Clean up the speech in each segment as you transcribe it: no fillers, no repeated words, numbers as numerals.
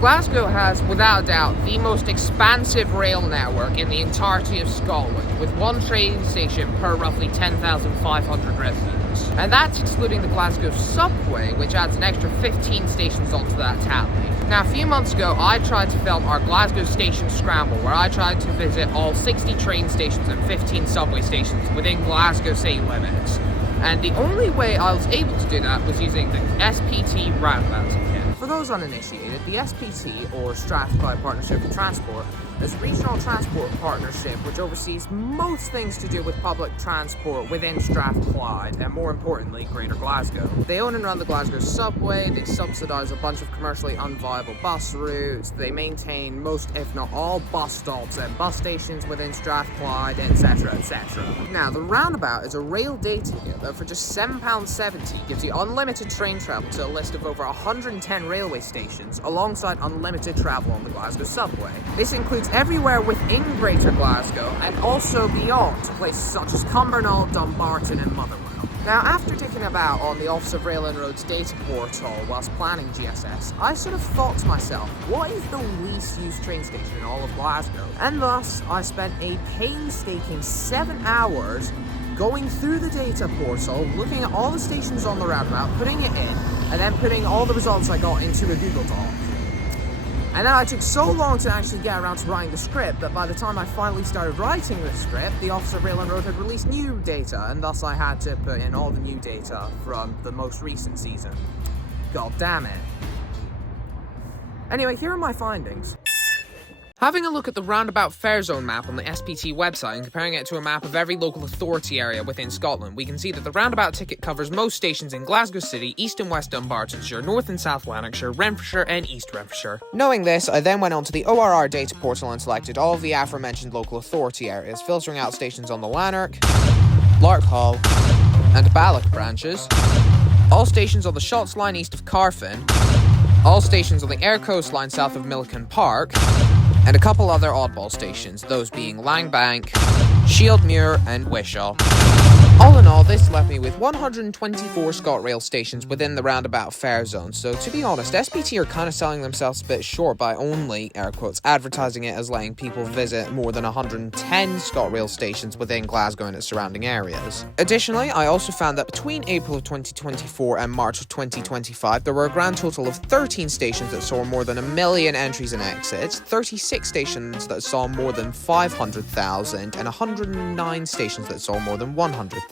Glasgow has, without a doubt, the most expansive rail network in the entirety of Scotland, with one train station per roughly 10,500 residents. And that's excluding the Glasgow subway, which adds an extra 15 stations onto that tally. Now, a few months ago, I tried to film our Glasgow Station Scramble, where I tried to visit all 60 train stations and 15 subway stations within Glasgow city limits. And the only way I was able to do that was using the SPT Roundabout ticket. For those uninitiated, the SPT, or Strathclyde Partnership for Transport, is a regional transport partnership which oversees most things to do with public transport within Strathclyde, and more importantly, Greater Glasgow. They own and run the Glasgow subway, they subsidise a bunch of commercially unviable bus routes, they maintain most, if not all, bus stops and bus stations within Strathclyde, etc, etc. Now, the Roundabout is a rail day ticket that for just £7.70 gives you unlimited train travel to a list of over 110 railway stations, alongside unlimited travel on the Glasgow subway. This includes everywhere within Greater Glasgow and also beyond to places such as Cumbernauld, Dumbarton and Motherwell. Now, after digging about on the Office of Rail and Roads data portal whilst planning GSS, I sort of thought to myself, what is the least used train station in all of Glasgow? And thus, I spent a painstaking 7 hours going through the data portal, looking at all the stations on the roundabout, putting it in, and then putting all the results I got into a Google Doc. And then I took so long to actually get around to writing the script that by the time I finally started writing the script, the Office of Rail and Road had released new data, and thus I had to put in all the new data from the most recent season. God damn it. Anyway, here are my findings. Having a look at the Roundabout Fare Zone map on the SPT website and comparing it to a map of every local authority area within Scotland, we can see that the Roundabout ticket covers most stations in Glasgow City, East and West Dunbartonshire, North and South Lanarkshire, Renfrewshire and East Renfrewshire. Knowing this, I then went onto the ORR data portal and selected all of the aforementioned local authority areas, filtering out stations on the Lanark, Larkhall and Balloch branches, all stations on the Shotts line east of Carfin, all stations on the Ayr Coast line south of Milliken Park, and a couple other oddball stations, those being Langbank, Shieldmuir, and Wishaw. All in all, this left me with 124 ScotRail stations within the Roundabout Fare Zone, so to be honest, SPT are kind of selling themselves a bit short by only, air quotes, advertising it as letting people visit more than 110 ScotRail stations within Glasgow and its surrounding areas. Additionally, I also found that between April of 2024 and March of 2025, there were a grand total of 13 stations that saw more than 1 million entries and exits, 36 stations that saw more than 500,000, and 109 stations that saw more than 100,000.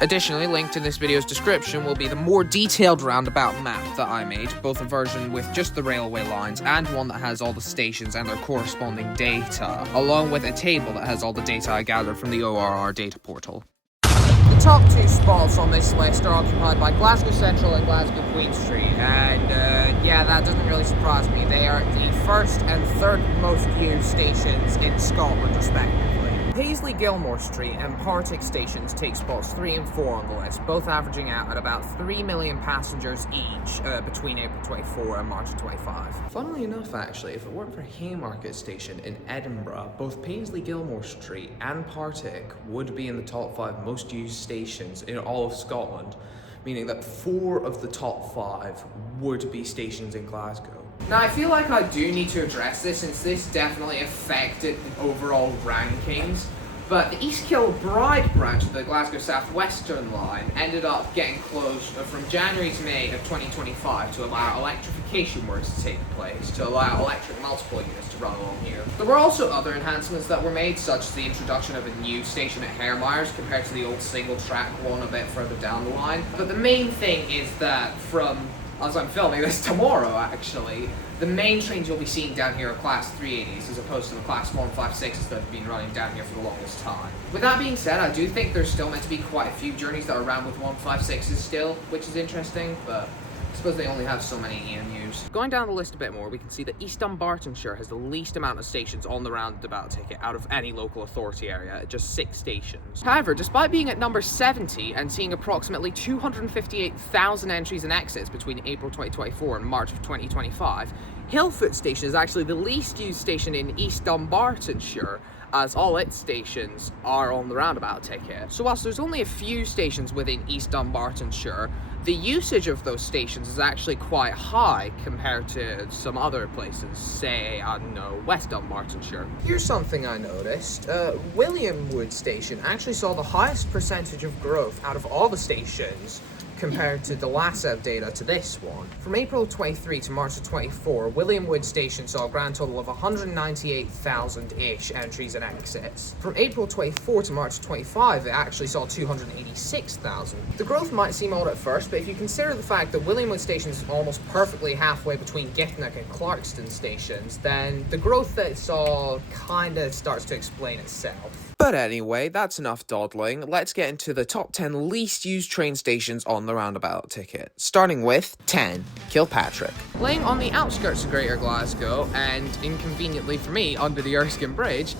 Additionally, linked in this video's description will be the more detailed roundabout map that I made, both a version with just the railway lines and one that has all the stations and their corresponding data, along with a table that has all the data I gathered from the ORR data portal. The top two spots on this list are occupied by Glasgow Central and Glasgow Queen Street, and yeah, that doesn't really surprise me. They are the first and third most used stations in Scotland, respectively. Paisley Gilmore Street and Partick stations take spots 3 and 4 on the list, both averaging out at about 3 million passengers each between April 24 and March 25. Funnily enough, actually, if it weren't for Haymarket Station in Edinburgh, both Paisley Gilmore Street and Partick would be in the top 5 most used stations in all of Scotland, meaning that 4 of the top 5 would be stations in Glasgow. Now, I feel like I do need to address this, since this definitely affected the overall rankings, but the East Kilbride branch of the Glasgow South Western line ended up getting closed from January to May of 2025 to allow electrification works to take place, to allow electric multiple units to run along here. There were also other enhancements that were made, such as the introduction of a new station at Hairmyres compared to the old single-track one a bit further down the line. But the main thing is that from, as I'm filming this tomorrow actually, the main trains you'll be seeing down here are Class 380s as opposed to the Class 156s that have been running down here for the longest time. With that being said, I do think there's still meant to be quite a few journeys that are around with 156s still, which is interesting, but I suppose they only have so many EMUs. Going down the list a bit more, we can see that East Dunbartonshire has the least amount of stations on the roundabout ticket out of any local authority area, at just 6 stations. However, despite being at number 70 and seeing approximately 258,000 entries and exits between April 2024 and March of 2025, Hillfoot Station is actually the least used station in East Dunbartonshire, as all its stations are on the roundabout ticket. So whilst there's only a few stations within East Dunbartonshire, the usage of those stations is actually quite high compared to some other places, say, I don't know, West Dunbartonshire. Here's something I noticed. William Wood Station actually saw the highest percentage of growth out of all the stations compared to the last set of data to this one. From April 23 to March 24, William Wood Station saw a grand total of 198,000-ish entries and exits. From April 24 to March 25, it actually saw 286,000. The growth might seem odd at first, but if you consider the fact that William Wood Station is almost perfectly halfway between Githnock and Clarkston stations, then the growth that it saw kinda starts to explain itself. But anyway, that's enough dawdling. Let's get into the top 10 least used train stations on the Roundabout ticket. Starting with 10, Kilpatrick. Laying on the outskirts of Greater Glasgow, and inconveniently for me, under the Erskine Bridge,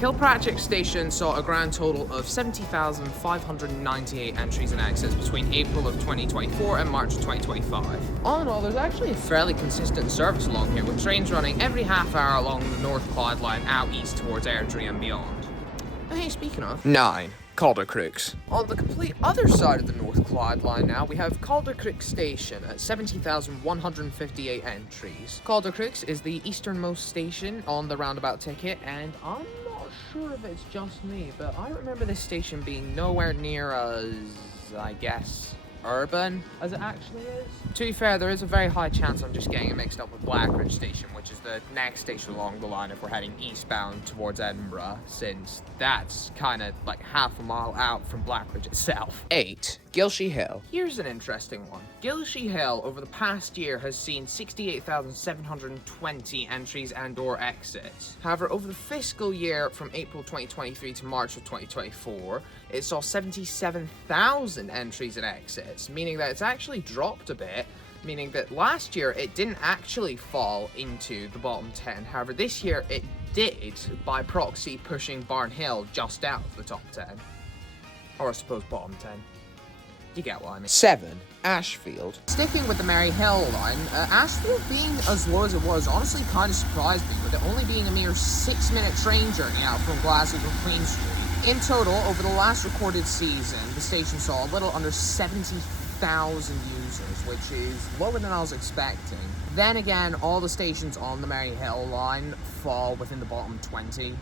Kilpatrick Station saw a grand total of 70,598 entries and exits between April of 2024 and March of 2025. All in all, there's actually a fairly consistent service along here, with trains running every half hour along the North Clyde line out east towards Airdrie and beyond. Hey, speaking of... 9. Caldercrooks. On the complete other side of the North Clyde line now, we have Caldercrooks Station at 70,158 entries. Caldercrooks is the easternmost station on the Roundabout ticket, and I'm not sure if it's just me, but I remember this station being nowhere near as, I guess, urban as it actually is. To be fair, there is a very high chance I'm just getting it mixed up with Blackridge Station, which is the next station along the line if we're heading eastbound towards Edinburgh, since that's kind of like half a mile out from Blackridge itself. 8. Gilshy Hill. Here's an interesting one. Gilshy Hill over the past year has seen 68,720 entries and/or exits. However, over the fiscal year from April 2023 to March of 2024, it saw 77,000 entries and exits, meaning that it's actually dropped a bit, meaning that last year it didn't actually fall into the bottom 10. However, this year it did, by proxy pushing Barnhill just out of the top 10. Or I suppose bottom 10. You get what I mean. 7. Ashfield. Sticking with the Maryhill line, Ashfield being as low as it was honestly kind of surprised me, with it only being a mere 6-minute train journey out from Glasgow to Queen Street. In total, over the last recorded season, the station saw a little under 70,000 users, which is lower than I was expecting. Then again, all the stations on the Maryhill line fall within the bottom 20.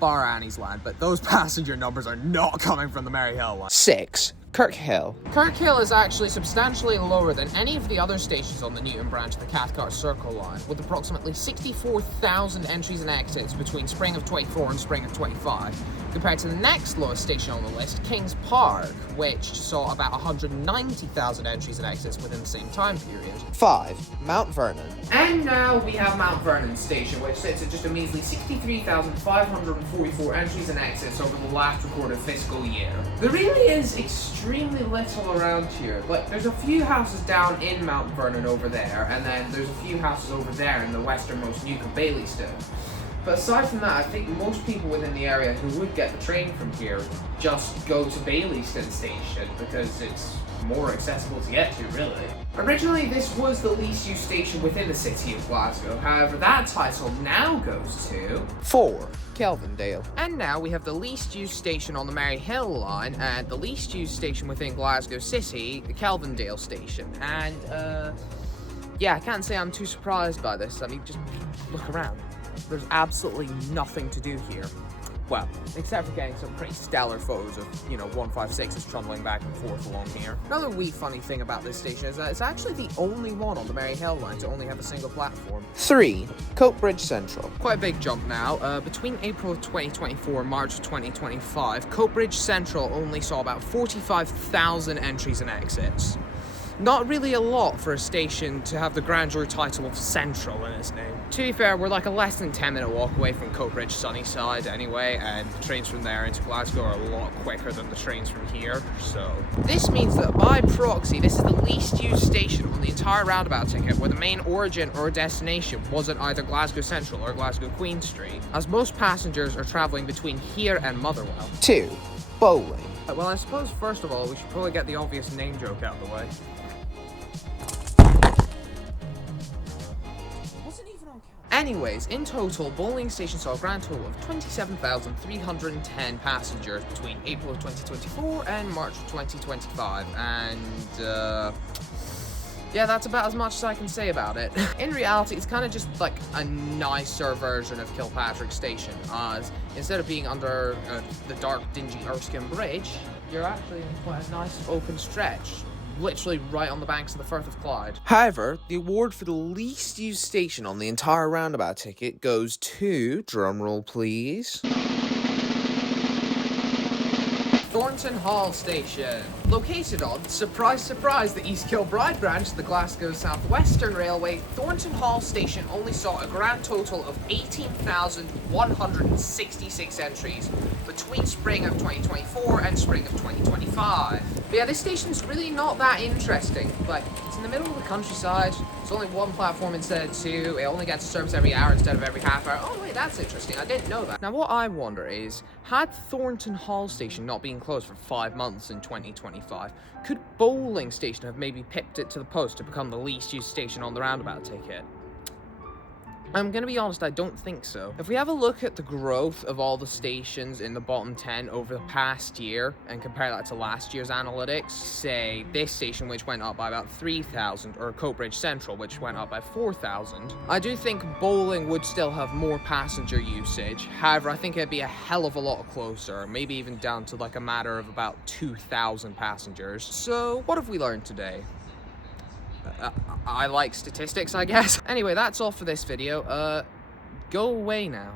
Bar Annie's Land, but those passenger numbers are not coming from the Maryhill line. 6. Kirkhill. Kirkhill is actually substantially lower than any of the other stations on the Newton branch of the Cathcart Circle line, with approximately 64,000 entries and exits between spring of 24 and spring of 25, compared to the next lowest station on the list, Kings Park, which saw about 190,000 entries and exits within the same time period. 5. Mount Vernon. And now we have Mount Vernon Station, which sits at just a measly 63,544 entries and exits over the last recorded fiscal year. There really is extremely little around here. Like, there's a few houses down in Mount Vernon over there, and then there's a few houses over there in the westernmost Nuke of Baileystown. But aside from that, I think most people within the area who would get the train from here just go to Baileystown Station because it's more accessible to get to, really. Originally, this was the least used station within the city of Glasgow. However, that title now goes to 4. Kelvindale. And now we have the least used station on the Maryhill line and the least used station within Glasgow City, the Kelvindale Station. And, yeah, I can't say I'm too surprised by this. I mean, just look around. There's absolutely nothing to do here. Well, except for getting some pretty stellar photos of, 156s trundling back and forth along here. Another wee funny thing about this station is that it's actually the only one on the Maryhill line to only have a single platform. 3. Coatbridge Central. Quite a big jump now. Between April of 2024 and March of 2025, Coatbridge Central only saw about 45,000 entries and exits. Not really a lot for a station to have the grandeur title of Central in its name. To be fair, we're like a less than 10-minute walk away from Coatbridge Sunnyside anyway, and the trains from there into Glasgow are a lot quicker than the trains from here, so... This means that by proxy, this is the least used station on the entire Roundabout ticket where the main origin or destination wasn't either Glasgow Central or Glasgow Queen Street, as most passengers are travelling between here and Motherwell. 2. Bowling. Well, I suppose first of all, we should probably get the obvious name joke out of the way. Anyways, in total, Bowling Station saw a grand total of 27,310 passengers between April of 2024 and March of 2025, and yeah, that's about as much as I can say about it. In reality, it's kind of just like a nicer version of Kilpatrick Station, as instead of being under the dark, dingy Erskine Bridge, you're actually in quite a nice open stretch, literally right on the banks of the Firth of Clyde. However, the award for the least used station on the entire roundabout ticket goes to, drumroll please, Thornton Hall Station. Located on, surprise surprise, the East Kilbride branch of the Glasgow South Western Railway, Thornton Hall Station only saw a grand total of 18,166 entries between spring of 2024 and spring of 2025. But yeah, this station's really not that interesting. Like, it's in the middle of the countryside, there's only one platform instead of two, it only gets service every hour instead of every half hour. Oh wait, that's interesting, I didn't know that. Now what I wonder is, had Thornton Hall Station not been closed for 5 months in 2025, could Bowling Station have maybe pipped it to the post to become the least used station on the roundabout ticket? I'm gonna be honest, I don't think so. If we have a look at the growth of all the stations in the bottom 10 over the past year and compare that to last year's analytics, say this station which went up by about 3,000, or Coatbridge Central which went up by 4,000, I do think Bowling would still have more passenger usage. However, I think it'd be a hell of a lot closer, maybe even down to like a matter of about 2,000 passengers. So what have we learned today? I like statistics, I guess. Anyway, that's all for this video. Go away now.